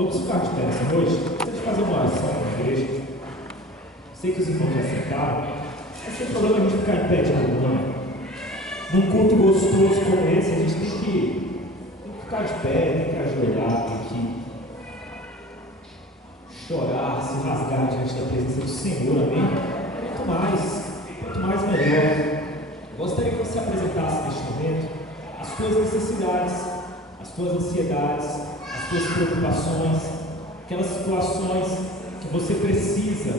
Vamos ficar de pé essa noite? Gostaria de fazer uma oração na igreja. Sei que os irmãos já sentaram, mas sem problema a gente ficar em pé de novo, não é? Num culto gostoso como esse, a gente tem que ficar de pé, tem que ajoelhar, tem que chorar, se rasgar diante da presença do Senhor, amém? Quanto mais melhor. Gostaria que você apresentasse neste momento as tuas necessidades, as tuas ansiedades, as tuas preocupações, aquelas situações que você precisa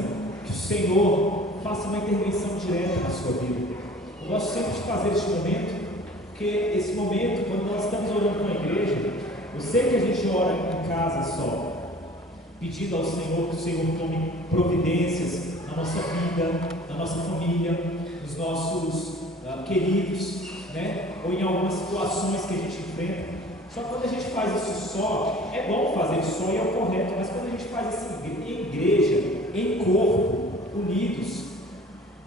que o Senhor faça uma intervenção direta na sua vida. Eu gosto sempre de fazer este momento, porque esse momento, quando nós estamos orando com a igreja, eu sei que a gente ora em casa só, pedindo ao Senhor que o Senhor tome providências na nossa vida, na nossa família, nos nossos queridos, né? Ou em algumas situações que a gente enfrenta. Só que quando a gente faz isso só, é bom fazer isso só e é o correto, mas quando a gente faz isso em igreja, em corpo, unidos,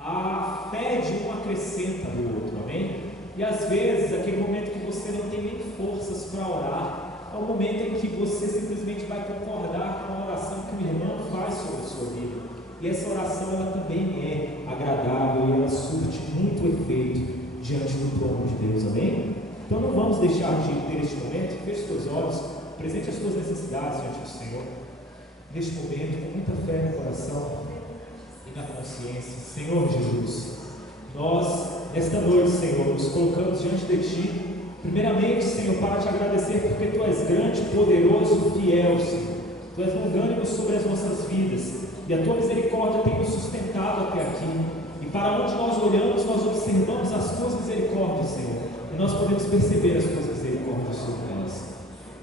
a fé de um acrescenta do outro, amém? E às vezes, aquele momento que você não tem nem forças para orar, é o momento em que você simplesmente vai concordar com a oração que o irmão faz sobre a sua vida. E essa oração, ela também é agradável e ela surte muito efeito diante do trono de Deus, amém? Então não vamos deixar de ter este momento. Feche seus olhos, apresente as suas necessidades diante do Senhor, neste momento, com muita fé no coração e na consciência. Senhor Jesus, nós, nesta noite, Senhor, nos colocamos diante de Ti, primeiramente, Senhor, para Te agradecer, porque Tu és grande, poderoso, fiel, Senhor. Tu és longânimo sobre as nossas vidas, e a Tua misericórdia tem nos sustentado até aqui, e para onde nós olhamos, nós observamos as Tuas misericórdias, Senhor, e nós podemos perceber as Tuas misericórdias sobre nós.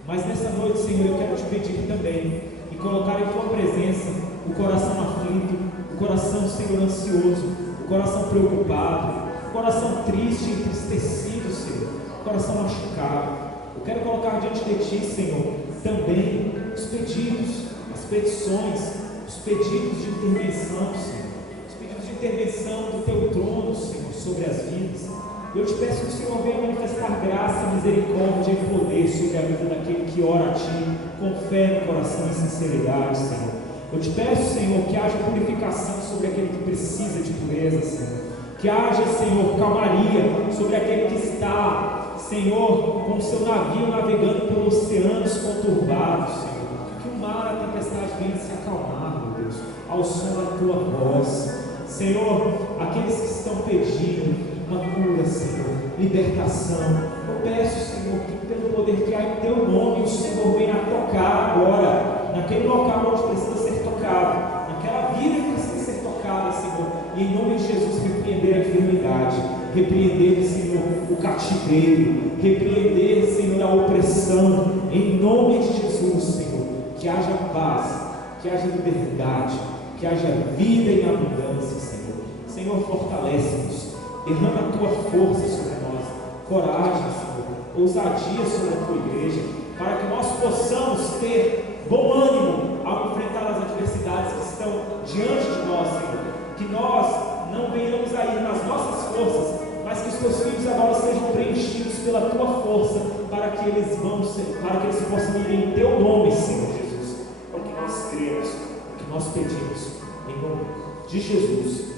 Mas nessa noite, Senhor, eu quero Te pedir também, e colocar em Tua presença o coração aflito, o coração, Senhor, ansioso, o coração preocupado, o coração triste, entristecido, Senhor, o coração machucado. Eu quero colocar diante de Ti, Senhor, também os pedidos, as petições, os pedidos de intervenção, Senhor, os pedidos de intervenção do Teu trono, Senhor, sobre as vidas. Eu Te peço que o Senhor venha manifestar graça, misericórdia e poder sobre a vida daquele que ora a Ti, com fé no coração e sinceridade, Senhor. Eu Te peço, Senhor, que haja purificação sobre aquele que precisa de pureza, Senhor. Que haja, Senhor, calmaria sobre aquele que está, Senhor, com o seu navio navegando por oceanos conturbados, Senhor. Que o mar, a tempestade venha se acalmar, meu Deus, ao som da Tua voz. Senhor, aqueles que estão pedindo uma cura, Senhor, libertação, eu peço, Senhor, que pelo poder que há em Teu nome, o Senhor venha tocar agora, naquele local onde precisa ser tocado, naquela vida que precisa ser tocada, Senhor, e em nome de Jesus repreender a enfermidade, repreender, Senhor, o cativeiro, repreender, Senhor, a opressão, em nome de Jesus, Senhor, que haja paz, que haja liberdade, que haja vida em abundância, Senhor. Senhor, fortalece-nos, derrama a Tua força sobre nós, coragem, Senhor, ousadia sobre a Tua igreja, para que nós possamos ter bom ânimo ao enfrentar as adversidades que estão diante de nós, Senhor. Que nós não venhamos a ir nas nossas forças, mas que os Teus filhos agora sejam preenchidos pela Tua força, para que eles possam ir em Teu nome, Senhor Jesus. É o que nós cremos, é o que nós pedimos, em nome de Jesus.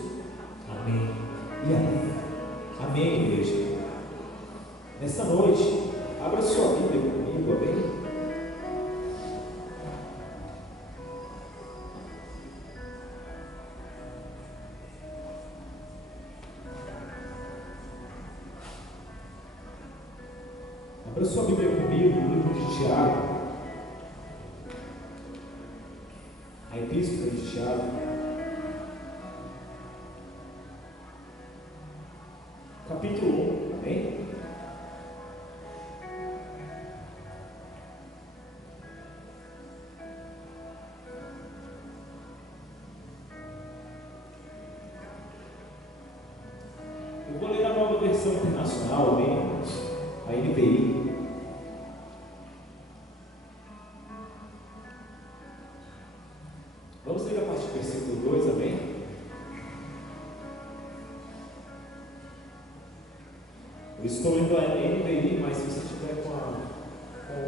Amém e amém. Amém, igreja. Nessa noite, abra sua Bíblia comigo, amém? Abra sua Bíblia comigo no livro de Tiago, a Epístola de Tiago, capítulo 1, amém? Eu vou ler a Nova Versão Internacional, amém, irmãos? A NVI. Vamos ler a partir do versículo 2, amém? Eu estou lendo a NVI, mas se você tiver com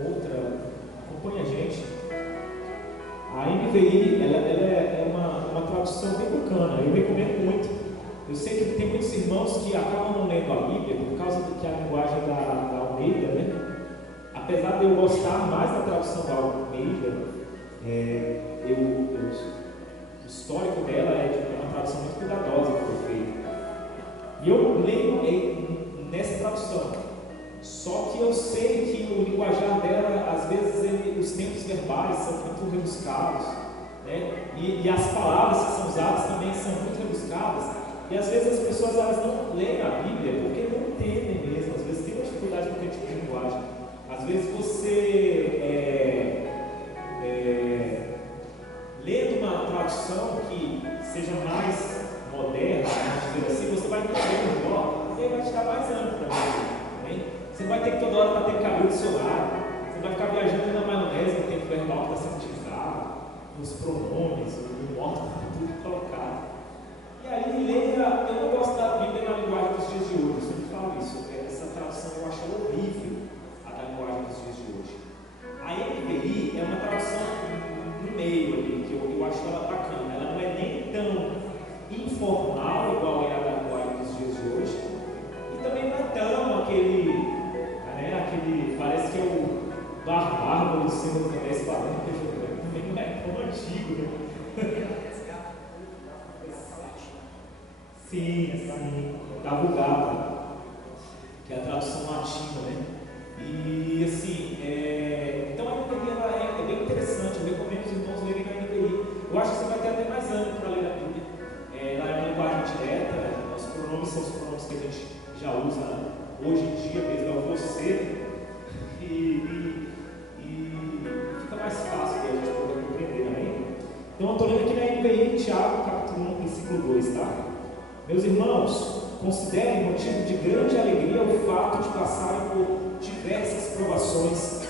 outra, acompanhe a gente. A NVI, ela é uma tradução bem bacana, eu recomendo muito. Eu sei que tem muitos irmãos que acabam não lendo a Bíblia por causa do que a linguagem da Almeida, né? Apesar de eu gostar mais da tradução da Almeida, o histórico dela é uma tradução muito cuidadosa que foi feita. E eu leio nessa tradução. Só que eu sei que o linguajar dela, às vezes, os tempos verbais são muito rebuscados, né? E as palavras que são usadas também são muito rebuscadas. E às vezes as pessoas elas não leem a Bíblia porque não entendem mesmo. Às vezes tem uma dificuldade com aquele tipo de linguagem. Às vezes você lendo uma tradução que seja mais moderna, vamos dizer assim, você vai entender melhor e aí vai te dar mais ânimo para você. Né? Você não vai ter que toda hora bater cabelo do seu lado, você vai ficar viajando na maionese no tempo verbal que está sendo utilizado, nos pronomes, no modo que tudo colocado. E aí, leia, eu não gosto da Bíblia na linguagem dos dias de hoje, eu sempre falo isso, essa tradução eu acho horrível, a da linguagem dos dias de hoje. A NVI é uma tradução no meio ali, que eu acho ela bacana, ela não é nem tão informal igual é a da linguagem dos dias de hoje, e também não é tão aquele, parece que é o bárbaro do Senhor também, esse barulho que eu também não é tão antigo, né? Sim, da Vulgata, que é a tradução latina, né? E assim, então a NVI é bem interessante, eu recomendo os irmãos lerem a NVI. Eu acho que você vai ter até mais ânimo para ler a Bíblia. Ela é uma linguagem direta, os pronomes são os pronomes que a gente já usa hoje em dia, mesmo é o você, e fica mais fácil de a gente poder compreender, amém? Então eu estou lendo aqui na NVI, Tiago, capítulo 1, versículo 2, tá? Meus irmãos, considerem motivo de grande alegria o fato de passarem por diversas provações,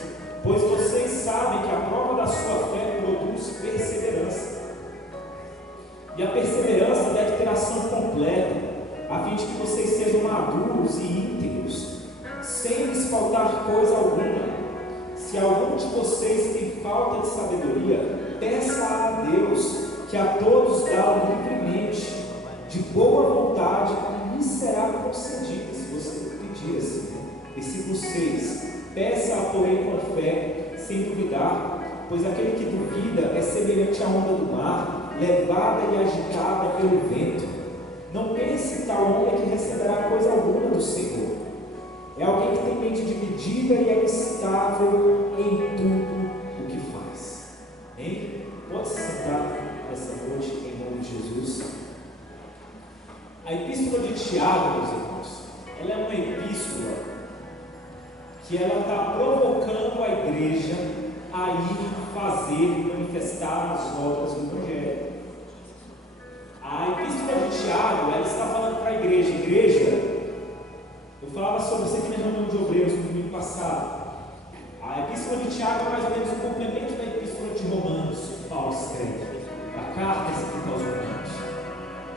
pois vocês sabem que a prova da sua fé produz perseverança. E a perseverança deve ter ação completa, a fim de que vocês sejam maduros e íntegros, sem lhes faltar coisa alguma. Se algum de vocês tem falta de sabedoria, peça a Deus, que a todos dá livremente, de boa vontade, e lhe será concedida, se você pedir assim. Versículo 6. Peça, porém, com fé, sem duvidar, pois aquele que duvida é semelhante à onda do mar, levada e agitada pelo vento. Não pense tal homem que receberá coisa alguma do Senhor. É alguém que tem mente dividida e é instável em tudo o que faz. Hein? Pode se sentar essa noite em nome de Jesus. A epístola de Tiago, meus irmãos, ela é uma epístola que ela está provocando a igreja a ir fazer, manifestar as obras do Evangelho. A epístola de Tiago, ela está falando para a igreja, eu falava sobre isso aqui na reunião de obreiros no domingo passado. A epístola de Tiago é mais ou menos um complemento da epístola de Romanos, que Paulo escreve, a carta escrita aos Romanos.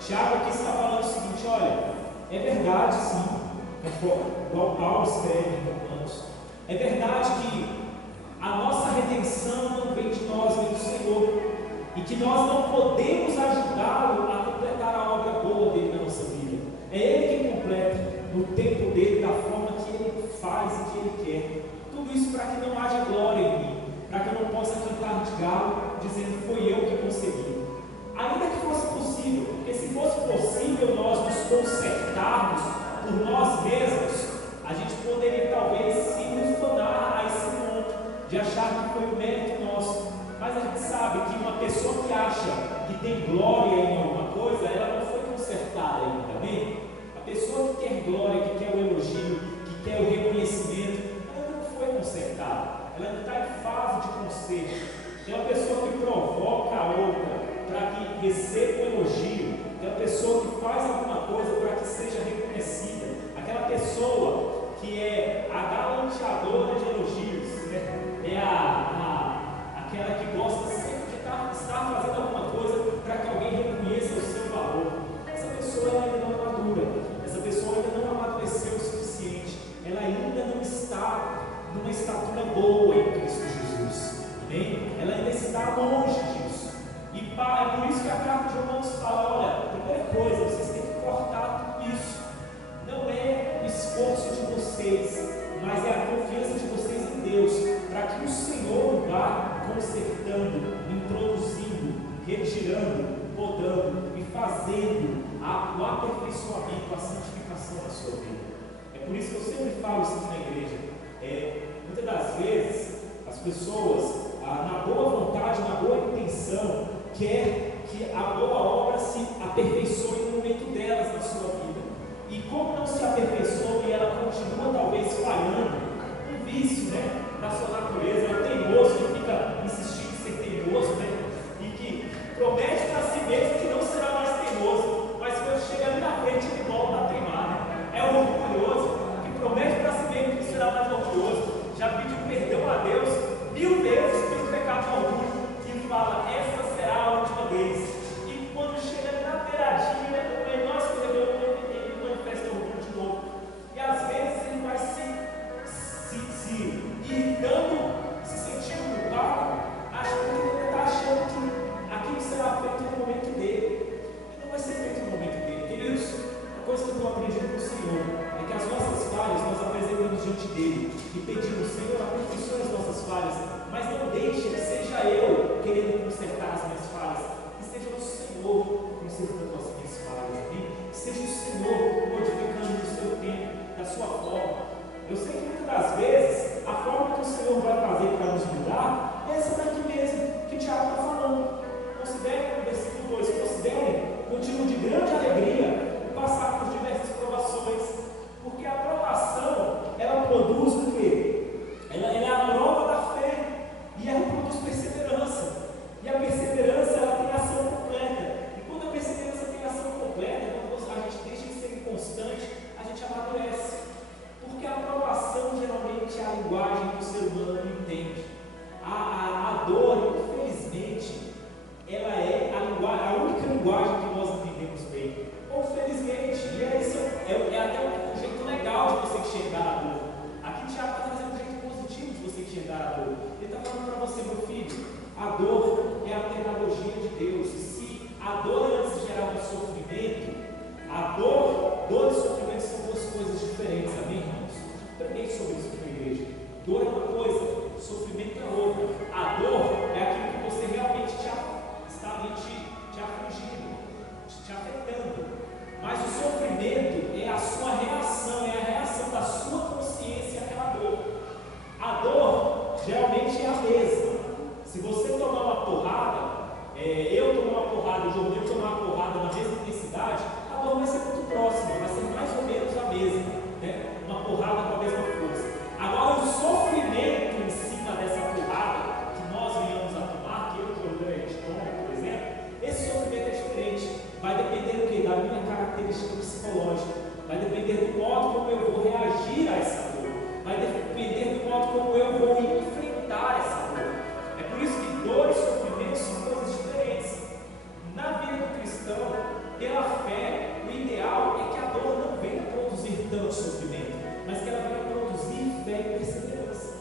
Tiago aqui está falando o seguinte: olha, é verdade sim, igual Paulo escreve em Romanos, é verdade que a nossa redenção não vem de nós, vem do Senhor, e que nós não podemos ajudá-lo a completar a obra boa dele na nossa vida. É ele quem completa, no tempo dele, da forma que ele faz e que ele quer. Tudo isso para que não haja glória em mim, para que eu não possa cantar de galo dizendo foi eu que consegui. Ainda que fosse possível, porque se fosse possível nós nos consertarmos por nós mesmos, a gente poderia talvez se ufanar a esse ponto de achar que foi um mérito nosso. Mas a gente sabe que uma pessoa que acha que tem glória em alguma coisa, ela não foi consertada ainda, amém? A pessoa que quer glória, que quer o elogio, que quer o reconhecimento, ela não foi consertada, ela não está em fase de conserto. Tem uma pessoa que provoca a outra para que receba o elogio, tem uma pessoa que faz alguma coisa para que seja reconhecida, aquela pessoa que é a galanteadora de elogios, né? Aquela que gosta sempre de estar fazendo alguma coisa para que alguém reconheça o seu valor. Essa pessoa ainda não é madura, essa pessoa ainda não amadureceu o suficiente, ela ainda não está numa estatura boa em Cristo Jesus, amém? Ela ainda está longe disso. É por isso que a carta de Romanos fala: olha, primeira coisa, vocês têm que cortar tudo isso. Não é o esforço de vocês, mas é a confiança de vocês em Deus, para que o Senhor vá consertando, introduzindo, retirando, podando e fazendo o aperfeiçoamento, a santificação da sua vida. É por isso que eu sempre falo isso aqui na igreja. Muitas das vezes as pessoas, na boa vontade, na boa intenção, quer que a boa obra se aperfeiçoe no momento delas na sua vida. E como não se aperfeiçoa e ela continua talvez falhando, um vício, né, da sua natureza, é um teimoso que fica insistindo em ser teimoso, né, e que promete para si mesmo que não será mais teimoso, mas quando chega ali na frente ele volta a teimar, né? É um orgulhoso que promete para si mesmo que não será mais orgulhoso, já pediu perdão a Deus 1000 vezes pelo pecado do orgulho, e fala: essa será a última vez. E quando chega na beiradinha, né, o menor escolhedor, ele manifesta orgulho de novo. E às vezes ele vai se irritando, se sentindo culpado, achando que ele está achando que aquilo será feito no momento dele. E não vai ser feito no momento dele. Queridos, a coisa que eu estou aprendendo com o Senhor é que as nossas falhas nós apresentamos diante dele e pedimos: Senhor, aperfeiçoe as nossas falhas, mas não deixe que seja eu querendo consertar as minhas falhas, que seja o Senhor consertando as minhas falhas, amém? Que seja o Senhor modificando o seu tempo, da sua forma. Eu sei que muitas das vezes a forma que o Senhor vai fazer para nos mudar é essa daqui mesmo que o Tiago está falando. Considere, no versículo 2, considere motivo de grande alegria o passar por diversas provações, porque a provação ela produz o quê? Ela é a prova da fé, e ela produz perseverança, e a perseverança ela tem ação completa, e quando a perseverança tem ação completa, quando a gente deixa de ser inconstante, a gente amadurece, porque a aprovação geralmente é a linguagem que o ser humano não entende. A dor, infelizmente, ela é a única linguagem que nós entendemos bem, ou felizmente, e é até um jeito legal de você enxergar a dor. Aqui o Tiago está trazendo um jeito positivo de você enxergar a dor. Ele está falando para você: meu filho, a dor é a pedagogia de Deus. E se a dor antes gerar um sofrimento, a dor e sofrimento são duas coisas diferentes, amém, irmãos? Eu preguei sobre isso aqui na igreja. Dor é uma coisa, sofrimento é outra. A dor é aquilo que você realmente está ali te afligindo, te afetando. Mas o sofrimento é a sua reação, é a reação da sua consciência àquela dor. A dor geralmente é a mesma. Se você tomar uma porrada, eu tomar uma porrada, o Jordão tomar uma porrada na mesma intensidade, a dor vai ser muito próxima, vai ser mais ou menos a mesma, né? Uma porrada com a mesma força. Agora, o sofrimento em cima dessa porrada que nós venhamos a tomar, que eu e o Jordão a gente toma, por exemplo, esse sofrimento é diferente. Vai depender do que? Da minha característica psicológica. Vai depender do modo como eu vou reagir a essa dor. Vai depender do modo como eu vou enfrentar essa dor. É por isso que dor e sofrimento são coisas diferentes. Na vida do cristão, pela fé, o ideal é que a dor não venha produzir tanto sofrimento, mas que ela venha produzir fé e perseverança.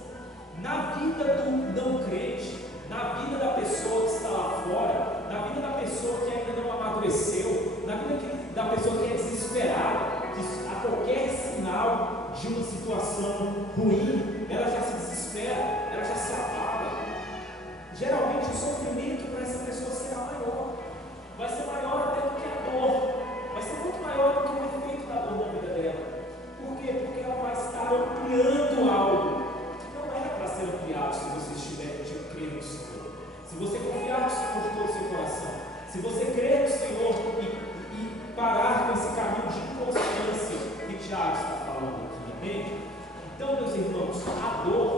Na vida do não crente, na vida da pessoa que está lá fora, na vida da pessoa que ainda não amadureceu, na vida da pessoa que é desesperada, que a qualquer sinal de uma situação ruim, ela já se desespera, ela já se apaga. Geralmente o sofrimento para essa pessoa será maior, vai ser maior até do que a dor, vai ser muito maior do que o efeito da dor na vida dela. Por quê? Porque ela vai estar ampliando algo que não era para ser ampliado se você estiver de crer no Senhor. Se você confiar no Senhor de todo o seu coração, se você crer no Senhor e parar com esse caminho de inconstância que Tiago está falando aqui, amém? Então, meus irmãos, a dor,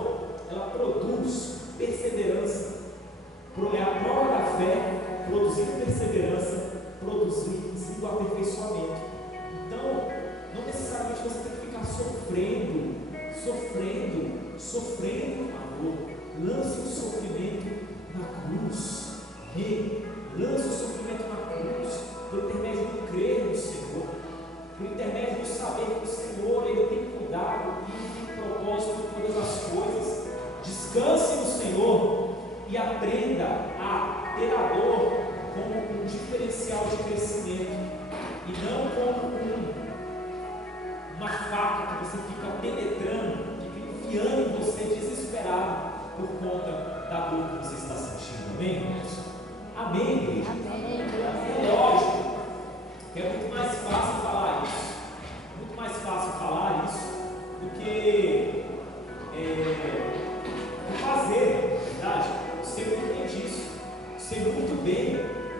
ela produz perseverança, é a prova da fé, produzindo perseverança, produzindo aperfeiçoamento. Então, não necessariamente você tem que ficar sofrendo a dor. Lance o sofrimento na cruz. Lance o sofrimento na cruz, por intermédio do crer no Senhor, por intermédio do saber que o Senhor Ele tem cuidado e tem propósito em todas as coisas. Descanse no Senhor e aprenda a ter a dor como um diferencial de crescimento e não como uma faca que você fica penetrando, fica enfiando em você desesperado por conta da dor que você está sentindo. Amém, irmãos? Amém, igreja? É lógico que é muito mais fácil falar isso. Muito mais fácil falar isso do que fazer, na verdade. Você entende isso. Sei muito bem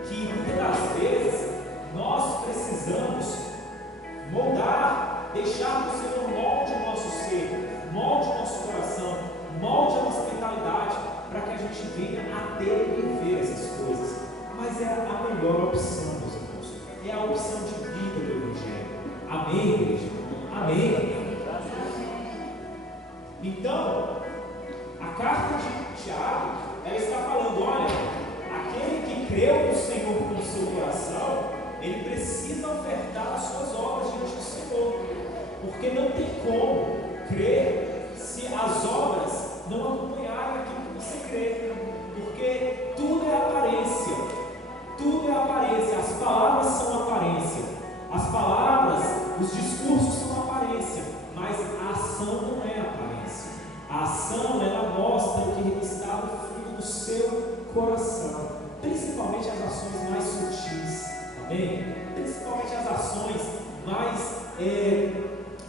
que muitas das vezes nós precisamos moldar, deixar que o Senhor molde o nosso ser, molde o nosso coração, molde a nossa mentalidade, para que a gente venha a ter e viver essas coisas. Mas é a melhor opção, meus irmãos. É a opção de vida do Evangelho. Amém, igreja? Amém. Então, a carta de Tiago, ela está falando, olha, aquele que creu no Senhor com o seu coração, ele precisa ofertar as suas obras diante do Senhor, porque não tem como crer se as obras não acompanharem aquilo que você crê, porque tudo é aparência, as palavras são aparência, as palavras, os discursos são aparência, mas a ação não é aparência. A ação, ela mostra o que está no fundo do seu coração, principalmente as ações mais sutis, amém? Principalmente as ações mais,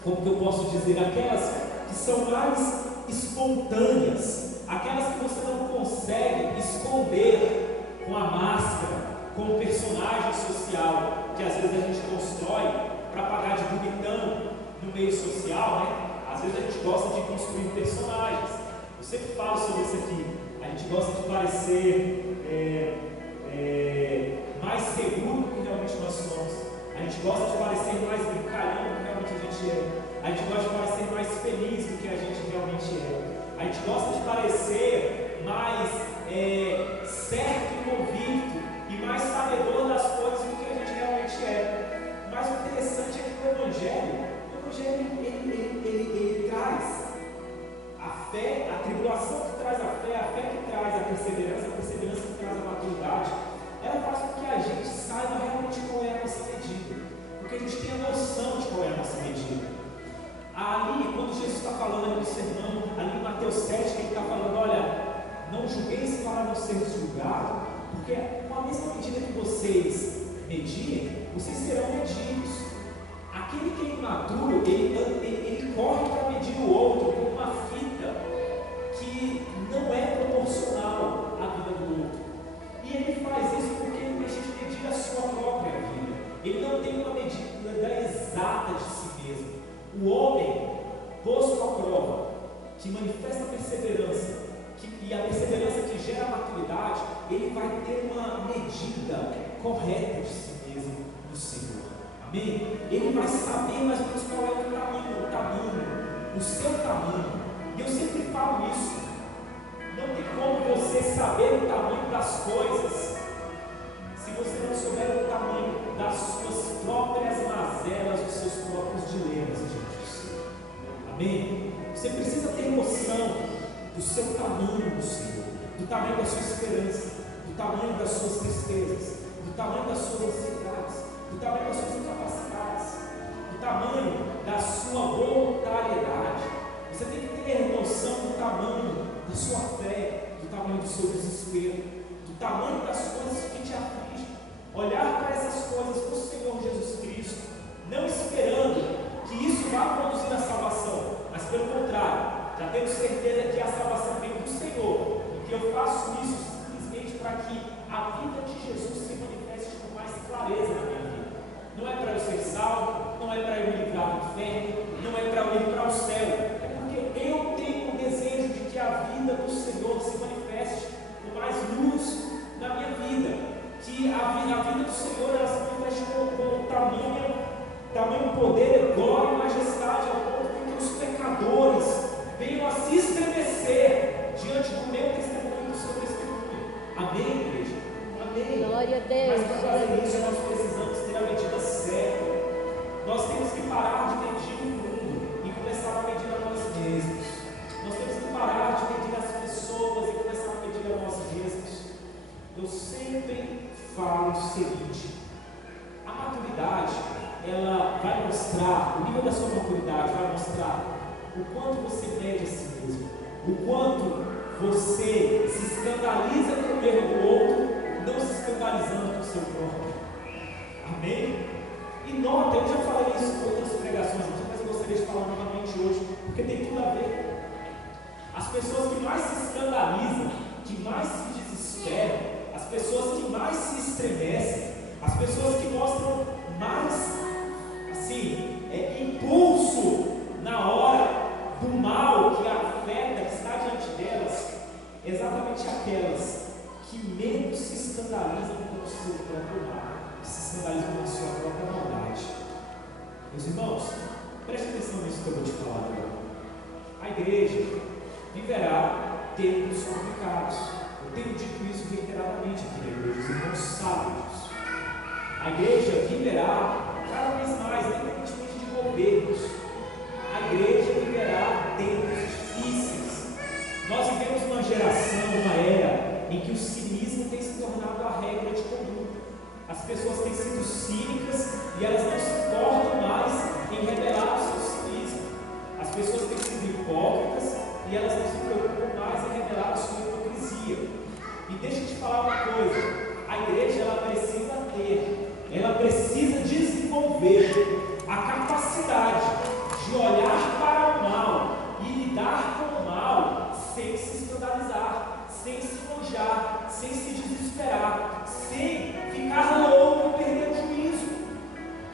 como que eu posso dizer, aquelas que são mais espontâneas, aquelas que você não consegue esconder com a máscara, com o personagem social que às vezes a gente constrói para pagar de bonitão no meio social, né? Às vezes a gente gosta de construir personagens. Eu sempre falo sobre isso aqui. A gente gosta de parecer mais seguro do que realmente nós somos. A gente gosta de parecer mais brincalhão do que realmente a gente é. A gente gosta de parecer mais feliz do que a gente realmente é. A gente gosta de parecer mais certo e convicto e mais sabedor das coisas do que a gente realmente é. Mas o interessante é que o Evangelho ele traz a fé, a tribulação que traz a fé que traz a perseverança que traz a maturidade, ela faz com que a gente saiba realmente qual é a nossa medida, porque a gente tem a noção de qual é a nossa medida. Ali, quando Jesus está falando ali no sermão, ali em Mateus 7, que ele está falando, olha, não julgueis para não ser julgado, porque com a mesma medida que vocês medirem, vocês serão medidos. Aquele que é imaturo, ele corre para medir o outro com uma fita que não é proporcional à vida do outro. E ele faz isso porque ele deixa de medir a sua própria vida. Ele não tem uma medida exata de si mesmo. O homem, posto à prova, que manifesta perseverança, e a perseverança que gera a maturidade, ele vai ter uma medida correta de si mesmo no Senhor. Amém? Ele vai saber mais ou menos qual é o tamanho, o seu tamanho. E eu sempre falo isso. Não tem como você saber o tamanho das coisas se você não souber o tamanho das suas próprias mazelas, dos seus próprios dilemas diante do Senhor. Amém? Você precisa ter noção do seu tamanho do Senhor, do tamanho da sua esperança, do tamanho das suas tristezas, do tamanho das suas ansiedades, do tamanho das suas incapacidades, do tamanho da sua voluntariedade. Você tem que ter noção do tamanho da sua fé, do tamanho do seu desespero, do tamanho das coisas que te afligem. Olhar para essas coisas do Senhor Jesus Cristo, não esperando que isso vá produzir a salvação, mas pelo contrário, já tendo certeza que a salvação vem do Senhor, e que eu faço isso simplesmente para que a vida de Jesus se manifeste com mais clareza na minha vida. Não é para eu ser salvo, não é para eu me livrar do inferno, não é para eu ir para o céu, é porque eu tenho o desejo de que a vida do Senhor se manifeste com mais luz na minha vida, que a vida do Senhor ela se manifeste com tamanho poder, glória e majestade, ao ponto de que os pecadores venham a se estremecer diante do meu testemunho e do seu testemunho. Amém, igreja? Amém. Glória a Deus. Mas para fazer isso nós precisamos ter a medida certa. Nós temos que parar de medir o mundo e começar a medir a nós mesmos. Nós temos que parar de medir as pessoas e começar a medir a nós mesmos. Eu sempre falo o seguinte: a maturidade, ela vai mostrar, o nível da sua maturidade vai mostrar o quanto você mede a si mesmo, o quanto você se escandaliza com o erro do outro, não se escandalizando com o seu próprio. Amém? E nota, eu já falei isso em outras pregações aqui, mas eu gostaria de falar novamente hoje, porque tem tudo a ver. As pessoas que mais se escandalizam, que mais se desesperam, as pessoas que mais se estremecem, as pessoas que mostram mais, assim, impulso na hora do mal que afeta, que está diante delas, exatamente aquelas que menos se escandalizam com o seu próprio mal, que se escandalizam com a sua própria maldade. Meus irmãos, preste atenção nisso que eu vou te falar agora. A igreja viverá tempos complicados. Eu tenho dito isso reiteradamente aqui na igreja, os irmãos sabem disso. A igreja viverá cada vez mais, independentemente de governos. A igreja viverá tempos difíceis. Nós vivemos uma geração, uma era, em que o cinismo tem se tornado a regra de conduta. As pessoas têm sido cínicas e elas não se importam mais em revelar o seu cinismo. As pessoas têm sido hipócritas e elas não se preocupam mais em revelar a sua hipocrisia. E deixa eu te falar uma coisa: a igreja ela precisa desenvolver a capacidade de olhar para o mal e lidar com o mal sem se escandalizar, sem se enojar, sem se desesperar, sem ficar louco e perder o juízo.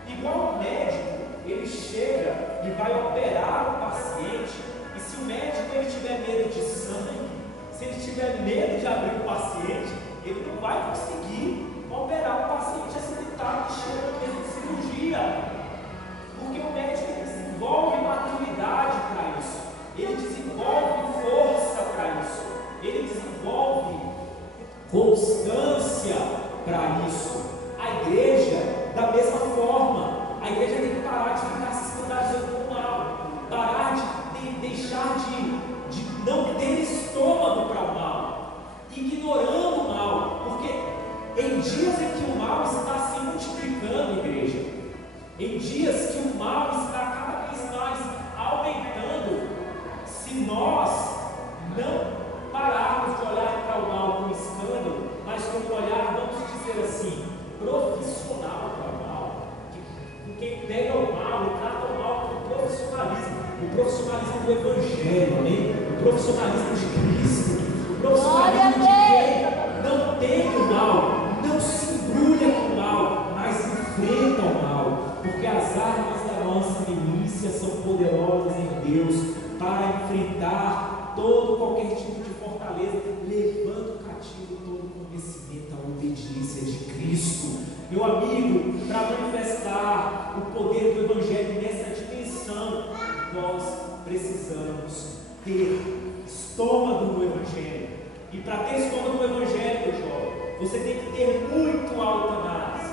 Igual o médico, ele chega e vai operar o paciente, e se o médico ele tiver medo de sangue, se ele tiver medo de abrir o paciente, ele não vai conseguir operar o paciente acidentado que chega no meio de cirurgia, porque o médico desenvolve maturidade para isso, ele desenvolve força para isso, ele desenvolve constância para isso. A igreja, da mesma forma, a igreja tem que parar de ficar se escandalizando com o mal, parar de deixar de não ter estômago para o mal, ignorando o mal, porque em dias em que o mal está se multiplicando, igreja, em dias que o mal está cada vez mais aumentando, se nós não pararmos de olhar para o mal com escândalo, mas com um olhar, vamos dizer assim, profissional para o mal, quem pega o mal e trata o mal com profissionalismo, o profissionalismo do Evangelho, amém? O profissionalismo de Cristo, o profissionalismo de quem não tem o mal, não se embrulha com o mal, mas enfrenta o mal, porque as armas da nossa milícia são poderosas em Deus para enfrentar qualquer tipo de fortaleza, levando cativo todo o conhecimento à obediência de Cristo. Meu amigo, para manifestar o poder do Evangelho nessa dimensão, nós precisamos ter estômago no Evangelho. E para ter estômago no Evangelho, jovem, você tem que ter muito autoanálise.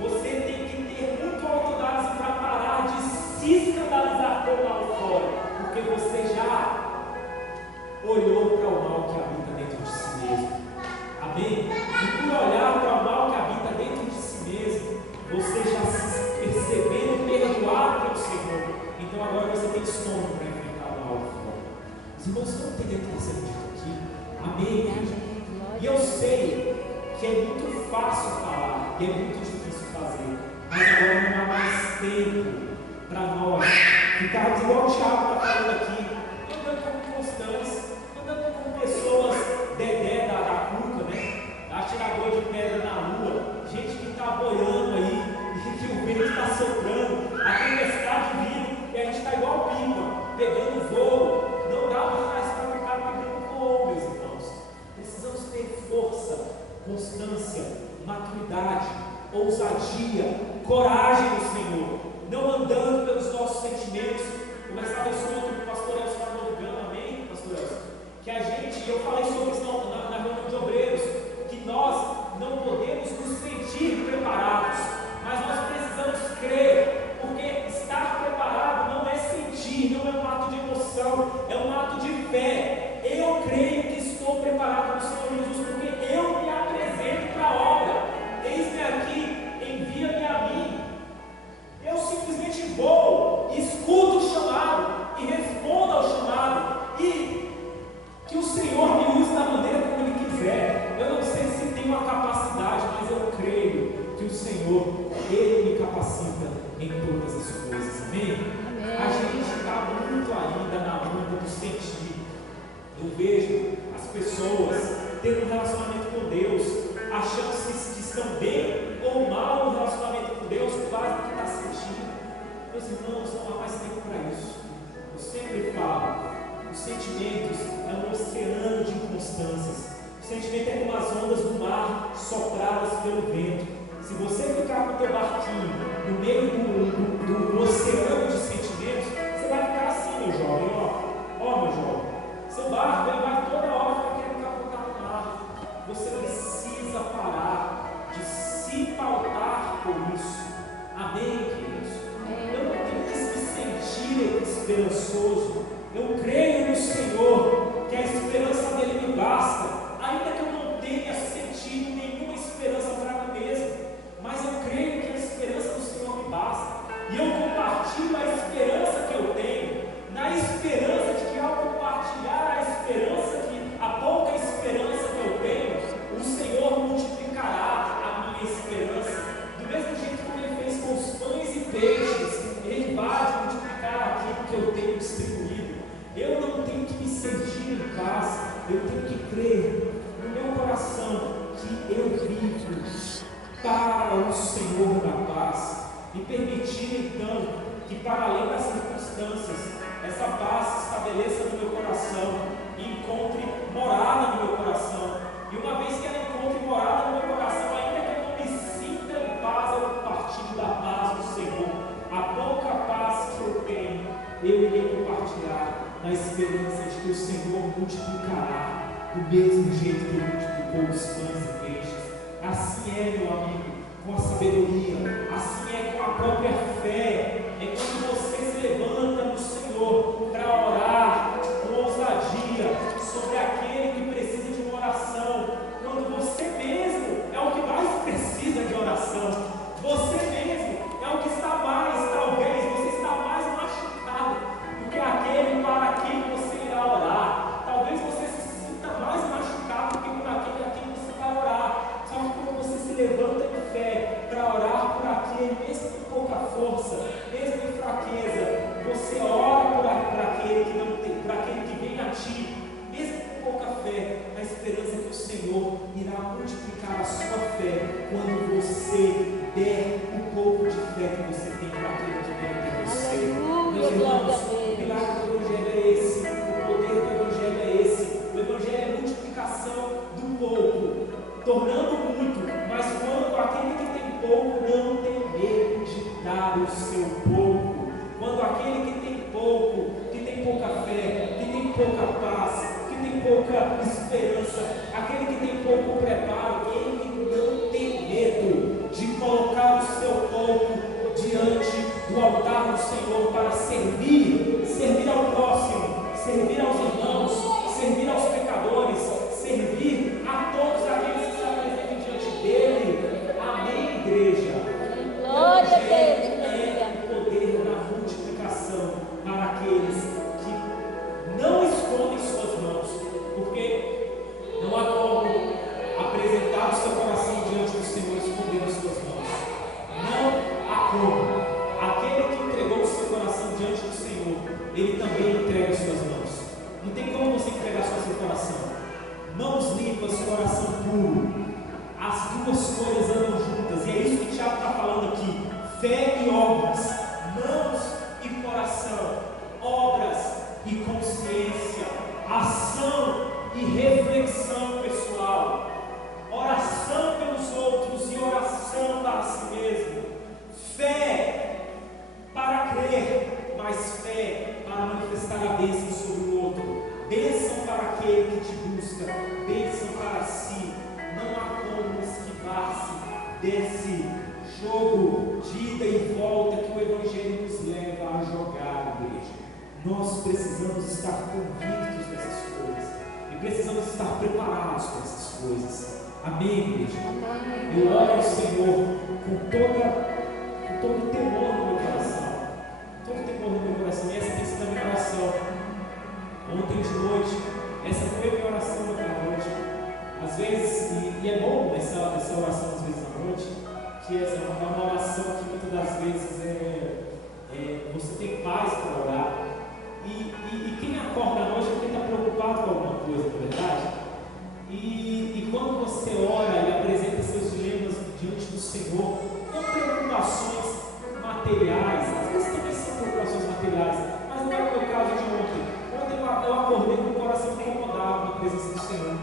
Você tem que ter muito autoanálise para parar de se escandalizar com o mal fora, porque você já olhou para o mal que habita dentro de si mesmo. Amém? E por olhar para o mal que habita dentro de si mesmo, você já se percebendo perdoado pelo Senhor. Então agora você tem estômago para enfrentar o mal fora. Os irmãos estão entendendo o que está sendo dito aqui? Amém? E eu sei que é muito fácil falar e é muito difícil fazer, mas agora não há mais tempo para nós ficarmos igual o Thiago está falando aqui, andando como constantes, andando como pessoas dedé da cuca, né? Atirador de pedra na lua, gente que está boiando aí, e que o vento está soprando, a tempestade vindo, e a gente está igual pipa, pegando voo. Não dá mais para ficar pegando voo, meus irmãos. Precisamos ter força, constância, maturidade, ousadia, coragem no Senhor, não andando pelos nossos sentimentos. Começava isso ontem, o pastor Elcio falou do Gama, amém, pastor Elcio? Que a gente, eu falei sobre isso na reunião de obreiros, que nós não podemos nos sentir preparados, mas nós precisamos crer, porque estar preparado não é sentir, não é um ato de emoção, é um ato de fé. Eu creio que estou preparado no Senhor Jesus, porque eu me apresento para a obra. Senhor, Ele me capacita em todas as coisas. Amém? A gente está muito ainda na onda do sentir. Eu vejo as pessoas tendo um relacionamento com Deus, achando que estão bem ou mal no relacionamento com Deus, por base do que está sentindo. Meus irmãos, não há mais tempo para isso. Eu sempre falo, os sentimentos é um oceano de inconstâncias. O sentimento é como as ondas do mar sopradas pelo vento. Se você ficar com o teu barquinho no meio do oceano de sentimentos, você vai ficar assim, meu jovem, ó meu jovem. Seu barco ele vai toda hora ficar querendo capotar no mar. Você precisa parar de se pautar por isso. Amém, queridos? Eu não tenho que me sentir esperançoso. Eu creio no Senhor, que a esperança dele me basta, ainda que eu não tenha sentido nenhuma esperança para mim mesmo, mas eu creio que a esperança do Senhor me basta, e eu compartilho a esperança que eu tenho, na esperança de que ao compartilhar a esperança, a pouca esperança que eu tenho, o Senhor multiplicará a minha esperança, do mesmo jeito como Ele fez com os pães e peixes, Ele vai multiplicar aquilo que eu tenho distribuído. Eu não tenho que me sentir em paz, eu tenho que crer no meu coração que eu vivo para o Senhor da paz e permitir então que, para além das circunstâncias, essa paz se estabeleça no meu coração e encontre morada no meu coração. E uma vez que ela encontre morada no meu coração, ainda que eu não me sinta em paz, eu compartilho da paz do Senhor. A pouca paz que eu tenho, eu irei compartilhar na esperança de que o Senhor multiplicará do mesmo jeito que Ele multiplicou os pães e peixes. Assim é, meu amigo, com a sabedoria, assim é com a própria fé. É quando você se levanta no Senhor para orar com ousadia sobre aquele que precisa de uma oração, quando você mesmo é o que mais precisa de oração, você mesmo é o que está mais, talvez, você está mais machucado do que aquele para quem você irá orar. Talvez você se sinta mais machucado do que por aquele a quem você vai orar. Só que quando você se levanta em fé para orar por aquele, mesmo com pouca força, mesmo em fraqueza, você ora por aquele que não tem, por aquele que vem a ti, mesmo com pouca fé, na esperança que o Senhor irá multiplicar a sua fé quando você der o pouco de fé que você tem para aquele que vem até você. Meus irmãos, o milagre do Evangelho é esse, o poder do Evangelho é esse. O Evangelho é a multiplicação do pouco, tornando muito, mas quando aquele que tem pouco não tem medo de dar o seu pouco, quando aquele que tem pouco, que tem pouca fé, que tem pouca paz, que tem pouca esperança, aquele que tem pouco preparo, ele não tem medo de colocar o seu pouco diante do altar do Senhor para servir ao próximo, servir aos irmãos, servir aos pecadores, servir a todos aqueles que se apresentam diante dele. Amém, igreja? Glória a Deus. É o poder da multiplicação para aqueles que não escondem suas mãos, porque não há como apresentar o seu coração diante do Senhor escondendo as suas mãos. Não há como. Aquele que entregou o seu coração diante do Senhor, ele também entrega as suas mãos. Não tem como você entregar só seu coração. Mãos limpas, coração puro. As duas coisas andam juntas. E é isso que o Tiago está falando aqui. Fé e obras. Mãos e coração. Obras e consciência. Ação e reflexão pessoal. Oração pelos outros e oração para si mesmo. Fé para crer, mas fé para manifestar a bênção sobre o outro. Bênção para aquele que te busca, bênção para si. Não há como esquivar-se desse jogo de ida e volta que o Evangelho nos leva a jogar, igreja. Nós precisamos estar convictos dessas coisas e precisamos estar preparados para essas coisas. Amém, igreja? Eu oro ao Senhor com todo temor no meu coração. Todo temor no meu coração. E essa tem sido a minha oração. Ontem de noite, essa foi a minha oração da noite. Às vezes, e é bom essa oração às vezes à noite, que essa é uma oração que muitas das vezes você tem paz para orar. E quem acorda à noite é quem está preocupado com alguma coisa, não é verdade? E quando você ora e apresenta seus dilemas diante do Senhor, não preocupações materiais, às vezes também são preocupações materiais, mas não é o meu caso de ontem. Ontem eu acordei com o coração incomodado na presença do Senhor,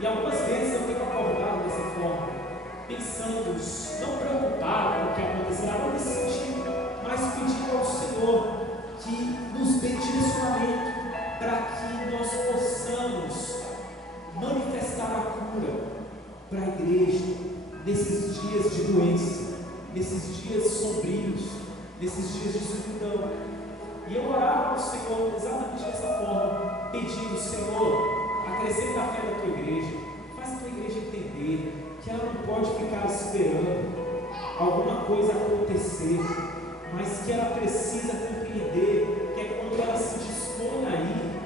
e algumas vezes eu tenho acordado dessa forma, pensando, não preocupado com o que acontecerá, não nesse sentido, mas pedindo ao Senhor que nos dê direcionamento para que nós possamos manifestar a cura para a igreja nesses dias de doença, nesses dias sombrios, nesses dias de escuridão. E eu orava ao Senhor exatamente dessa forma, pedindo: Senhor, acrescenta a fé da tua igreja, faz a tua igreja entender que ela não pode ficar esperando alguma coisa acontecer, mas que ela precisa compreender que é quando ela se dispõe aí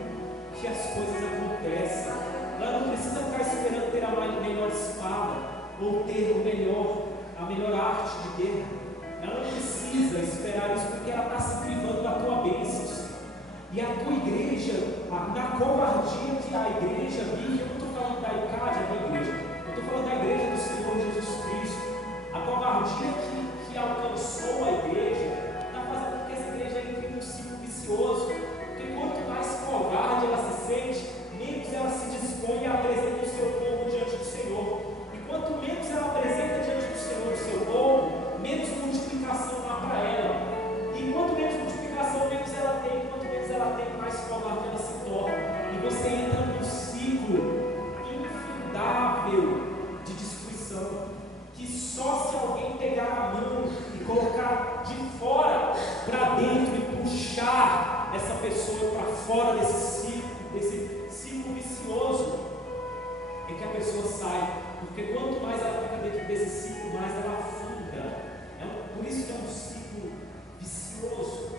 que as coisas acontecem. Ela não precisa ficar esperando ter a melhor espada ou ter a melhor arte de guerra. Ela não precisa esperar isso, porque ela está se privando da tua bênção. E a tua igreja, na covardia que a igreja vive, eu não estou falando da ICAD, a tua igreja, eu estou falando da igreja do Senhor Jesus Cristo. A covardia que alcançou a igreja está fazendo com que essa igreja entre num ciclo vicioso, porque quanto mais covarde ela se sente, menos ela se dispõe e apresenta o seu povo diante do Senhor. E quanto menos ela apresenta diante do Senhor o seu povo, menos multiplicação dá para ela. E quanto menos multiplicação, menos ela tem. Quanto menos ela tem, mais covarde ela se torna. E você entra num ciclo infindável de destruição, que só se alguém pegar a mão e colocar de fora para dentro e puxar essa pessoa para fora desse ciclo vicioso, é que a pessoa sai. Porque quanto mais ela fica dentro desse ciclo, mais ela afunda. Por isso que é um ciclo vicioso.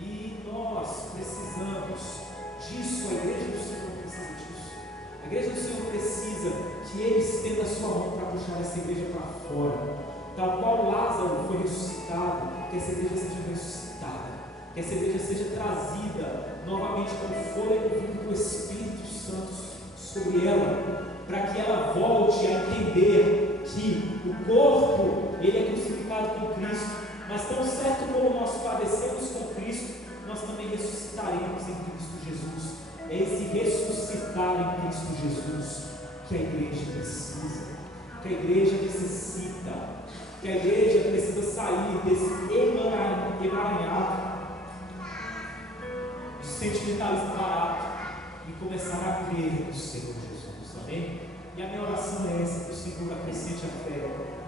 E nós precisamos disso, a igreja do Senhor precisa disso. A igreja do Senhor precisa que Ele estenda a sua mão para puxar essa igreja para fora. Tal qual Lázaro foi ressuscitado, que essa igreja seja ressuscitada, que essa igreja seja trazida novamente com o fôlego vivo do Espírito Santo sobre ela, para que ela volte a entender que o corpo, ele é crucificado com Cristo, mas tão certo como nós padecemos com Cristo, nós também ressuscitaremos em Cristo Jesus. É esse ressuscitar em Cristo Jesus que a igreja precisa, que a igreja necessita, que a igreja precisa sair desse emaranhado de sentimentalismo barato e começar a crer no Senhor Jesus. Amém? E a minha oração é essa: que o Senhor acrescente a fé.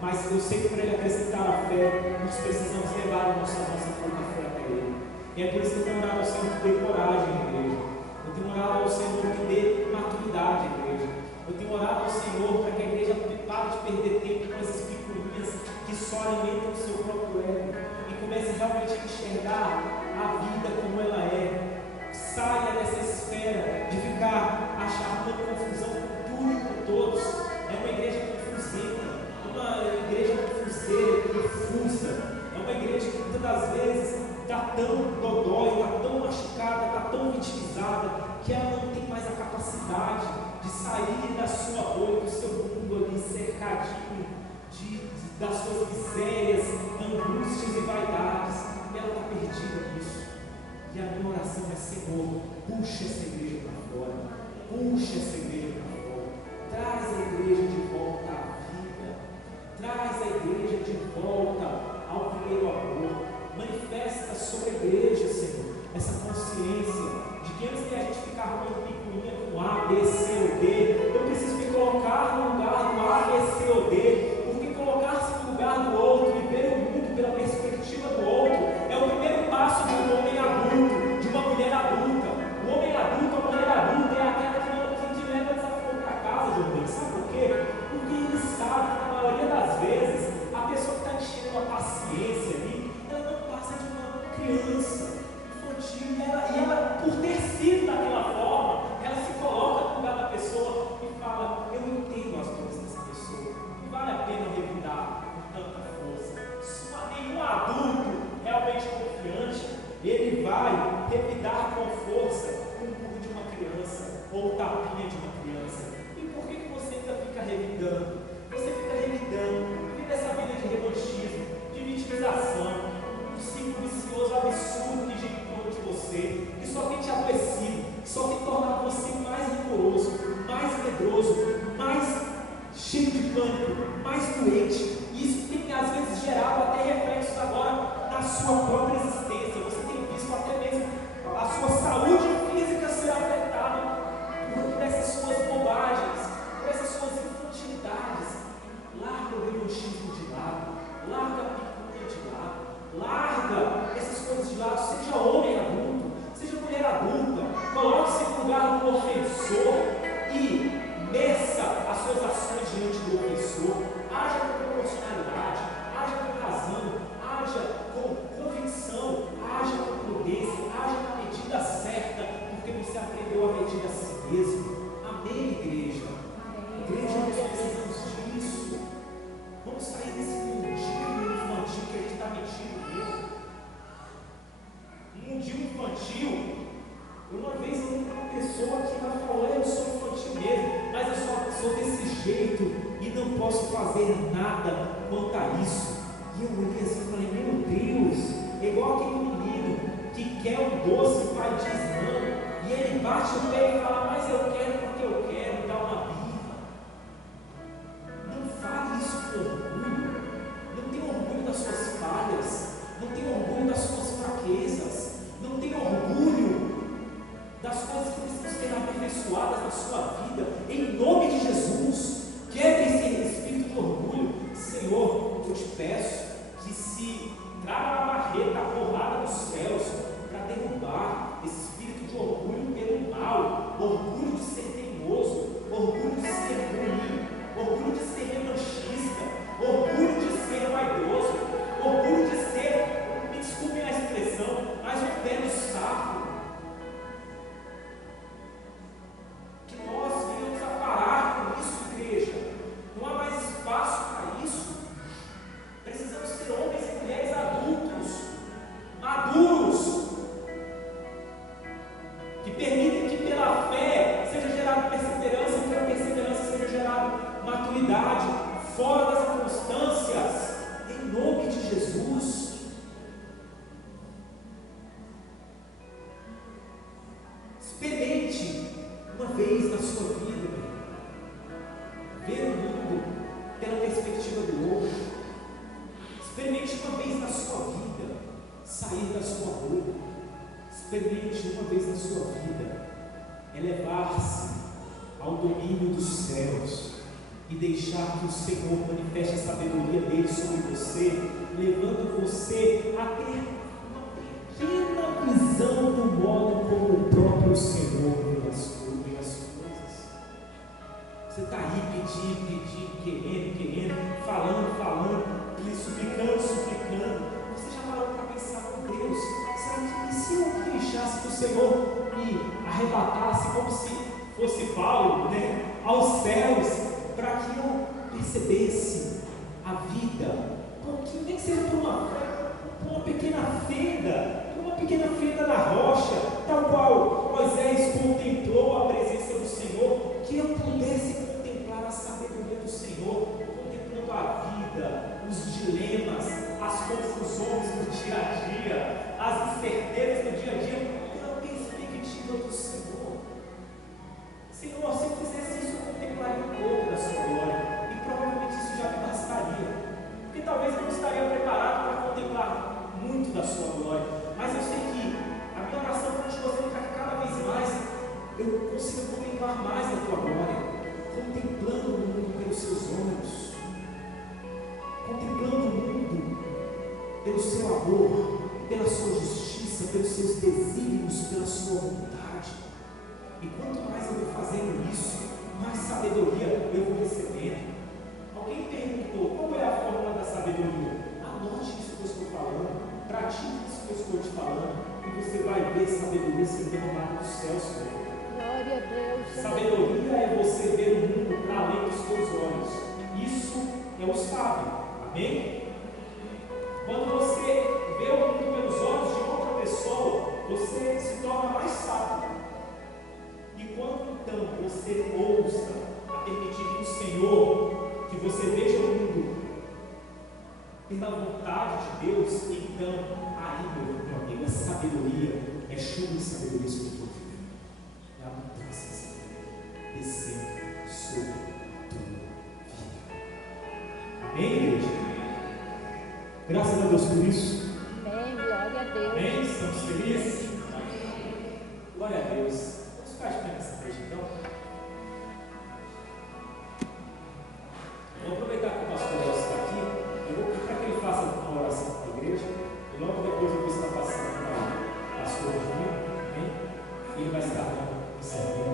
Mas eu sei que para Ele acrescentar a fé, nós precisamos levar a nossa própria fé até Ele. E é por isso que eu tenho orado ao Senhor que dê coragem à igreja. Eu tenho orado ao Senhor que dê maturidade à igreja. Eu tenho orado ao Senhor para que a igreja pare de perder tempo com essas picuinhas que só alimentam o seu próprio ego e comece realmente a enxergar a vida como ela é. Saia dessa esfera de ficar achando confusão com tudo e com todos. É uma igreja confusenta, uma igreja confuseira, confusa. É uma igreja que muitas das vezes está tão dodói, está tão machucada, está tão vitimizada, que ela não tem mais a capacidade de sair da sua bolha, do seu mundo ali cercadinho das suas misérias, angústias e vaidades. E ela está perdida nisso. E a minha oração é: Senhor, puxa essa igreja para fora, puxa essa igreja para fora, traz a igreja de volta à vida, traz a igreja de volta ao primeiro amor, manifesta sobre a igreja, Senhor, essa consciência de que antes de a gente ficar arrumando picuinha com A, B, C ou D, eu preciso me colocar no lugar do A, B, C ou D, porque colocar-se no lugar do outro e ver o mundo pela perspectiva do outro é o primeiro passo de um homem adulto, de uma mulher adulta. O homem adulto, a mulher adulta é aquela que leva desaforo para casa, João. Sabe por quê? cheio de pânico, mais doente. E isso tem às vezes gerado até reflexos agora na sua própria existência. Você tem visto até mesmo a sua saúde física ser afetada por essas suas bobagens, por essas suas infantilidades. Larga o revanchismo de lado, larga a picuinha de lado, larga essas coisas de lado. Seja homem adulto, seja mulher adulta, coloque-se no lugar do ofensor e meça as suas ações diante do ofensor. Haja com proporcionalidade, haja com razão, haja com convicção, haja com prudência, haja na medida certa, porque você aprendeu a medir a si mesmo. Amém, igreja? Igreja, nós precisamos disso. Vamos sair desse mundinho infantil que a gente está metido mesmo. Um mundinho infantil. Uma vez uma pessoa que ela falou: eu sou infantil mesmo, mas eu só sou desse jeito e não posso fazer nada quanto a isso. E eu olhei assim e falei: meu Deus, é igual aquele menino que quer um doce, o pai diz não, e ele bate o pé e fala: mas eu quero porque eu quero, dá uma birra. Não fale isso com orgulho. Não tenha orgulho das suas falhas, não tenha orgulho das suas fraquezas, não tenha orgulho das coisas que precisam ser aperfeiçoadas na sua vida, em nome de Jesus. Quebre esse espírito de orgulho. Senhor, eu te peço que se traga a barreira, a porrada dos céus, para derrubar esse espírito de orgulho pelo mal, orgulho de ser teimoso, orgulho de ser ruim, orgulho de ser revanchista, orgulho de ser vaidoso, orgulho de ser, me desculpem a expressão, mas um pé no saco. Nós venhamos a parar com isso, igreja. Não há mais espaço para isso. Precisamos ser homens e mulheres adultos, maduros, que permitem que pela fé seja gerada perseverança e pela perseverança seja gerada maturidade, fora das inconstâncias, em nome de Jesus. Experimente uma vez na sua vida ver o mundo pela perspectiva do outro. Experimente uma vez na sua vida sair da sua bolha. Experimente uma vez na sua vida elevar-se ao domínio dos céus e deixar que o Senhor manifeste a sabedoria dele sobre você, levando você a ter uma pequena visão do modo como o próprio Senhor vê as coisas. Você está aí pedindo, querendo, falando, suplicando. Você já parou para pensar com Deus? Sabe que se eu deixasse que o Senhor me arrebatasse como se fosse Paulo, né, aos céus, para que eu percebesse a vida, pouquinho, nem que seja por uma pequena fenda na rocha, tal qual Moisés contemplou a presença do Senhor, que eu pudesse contemplar a sabedoria do Senhor, contemplando a vida, os dilemas, as confusões do dia a dia, as incertezas do dia a dia, pela perspectiva do Senhor. Senhor, se eu fizesse isso, eu contemplaria um pouco da sua glória, e provavelmente isso já me bastaria, porque talvez eu não estaria preparado para contemplar muito da sua glória, mas eu sei que a minha oração continua sendo para que cada vez mais eu consiga contemplar mais da tua glória, contemplando o mundo pelos seus olhos, contemplando o mundo pelo seu amor, pela sua justiça, pelos seus desígnios, pela sua vontade. E quanto mais eu vou fazendo isso, mais sabedoria eu vou recebendo. Alguém perguntou: qual é a fórmula da sabedoria? Anote isso que eu estou falando, pratique isso que eu estou te falando, e você vai ver sabedoria sendo derramada dos céus. Glória a Deus. Sabedoria é você ver o mundo para além dos seus olhos. Isso é o sábio. Amém? Quando você vê o mundo pelos olhos de outra pessoa, você se torna mais sábio. E quando então você ouça a permitir que o Senhor, que você veja o mundo pela vontade de Deus, então aí, meu amigo, a sabedoria é chuva de sabedoria sobre a tua vida. É abundância de sabedoria descendo sobre a tua vida. Amém, igreja? Graças a Deus por isso. Amém, glória a Deus. Amém? Estamos felizes? Glória a Deus. Vamos ficar de pé nessa noite, então. Vou aproveitar que o pastor Elcio está aqui. Eu vou pedir para que ele faça uma oração para a igreja. E logo depois eu vou estar passando para o pastor Júlio. Amém? E ele vai estar encerrando.